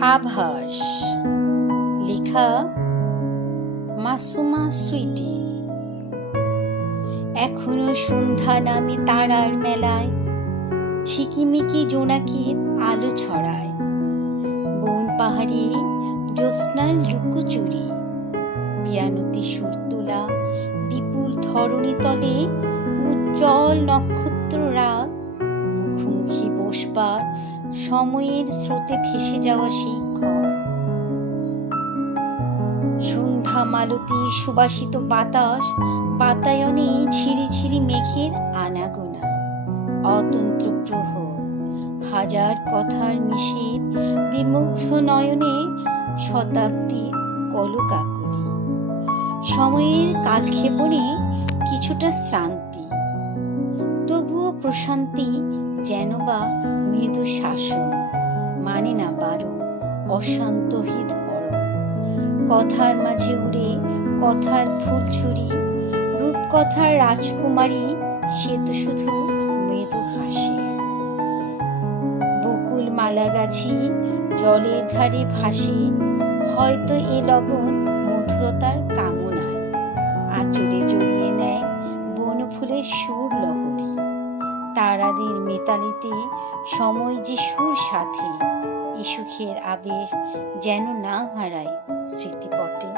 আভাস, লেখা মাসুমা সুইটি। এখনো সন্ধ্যা নামে তারার মেলায় ঝিকিমিকি জোনাকির আলো ছড়ায়। বন পাহাড়ে জ্যোৎস্নার লুকোচুরি, পিয়ানোতে সুর তোলা বিপুল ধরণী তলে উজ্জ্বল নক্ষত্র রাত। মুখোমুখি বসবার সময়ের স্রোতে ভেসে যাওয়া সেই ঘর। সন্ধ্যা মালতীর সুবাসিত বাতাস, বাতায়নে ঝিরিঝিরি মেঘের আনাগোনা। অতন্ত্র প্রহর, হাজার কথার মিশের বিমুগ্ধ নয়নে শতাব্দীর কলকাকলি। সময়ের কালক্ষেপণে কিছুটা শ্রান্তি, তবুও প্রশান্তি যেন বা মৃদু শাসন, মানে না বারণ, অশান্ত হিত হরণ। কথার মাঝে উড়ে কথার ফুলছুরি, রূপকথার রাজকুমারী সে তো শুধু মৃদু হাসে। বকুল মালা গাছি জলের ধারে ভাসে, হয়তো এ লগন মধুরতার কামনায়। আঁচলে জড়িয়ে নেয় বনফুলের সুর লহরী। তারাদের মেতালিতে সময় যে সুর সাথে, এ সুখের আবেশ যেন না হারায় স্মৃতিপটে।